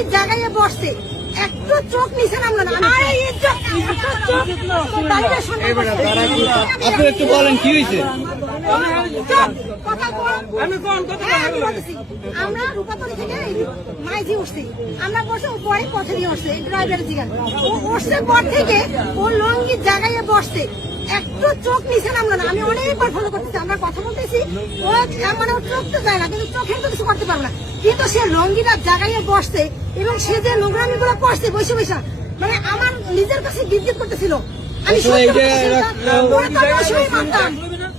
লঙ্গি জায়গায় বসছে একটু চোখ নিচে নামলো না। আপনি একটু বলেন কি হয়েছে হ্যাঁ, আমি বলতেছি। আমরা রূপাতলি থেকে মাইজি উঠছি। আমরা বসে পরে পথে দিয়ে উঠছে ড্রাইভারের জিগান ও উঠছে পর থেকে ও লঙ্গি জাগাইয়ে বসছে। একটু চোখ নামলো না। আমি অনেকবার ফলো করতেছি আমরা কথা বলতেছি। ও মানে ওর চোখ তো যায় না কিন্তু চোখের তো কিছু করতে পারবে না। কিন্তু সে লঙ্গিটা জাগাইয়ে বসছে এবং সে যে নোংরামি গুলো করছে বসে বসে মানে আমার নিজের কাছে বিদ্যুৎ করতেছিল। আমি সত্যি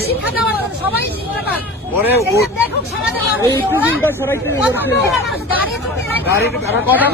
শিক্ষা দেওয়ার সবাই শিক্ষা পাক। কথা